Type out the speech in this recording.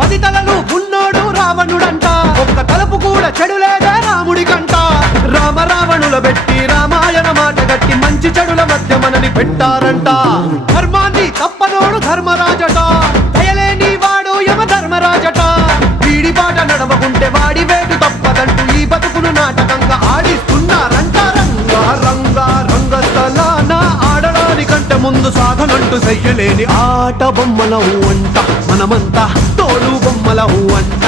10 తలలు ఉన్నోడు రావణుడంట, ఒక్క తలుపు కూడా చెడులేదే రాముడికంట. రామ రావణుల పెట్టి రామాయణ మాట గట్టి మంచి చెడుల మధ్య మనని పెట్టారంట. ధర్మాన్ని తప్పనోడు ధర్మరాజట, దయలేని వాడు యమ ధర్మరాజట. వీడి బాట నడవకుంటే వాడి వేటు తప్పదంటూ ఈ బతుకును నాటకంగా ఆడిస్తున్నారంట. రంగా రంగా రంగస్థలాన ఆడడానికంటే ముందు సాధనంటూ చెయ్యలేని ఆట బొమ్మలవు అంట. మనమంతా తోలు బొమ్మలవు అంట.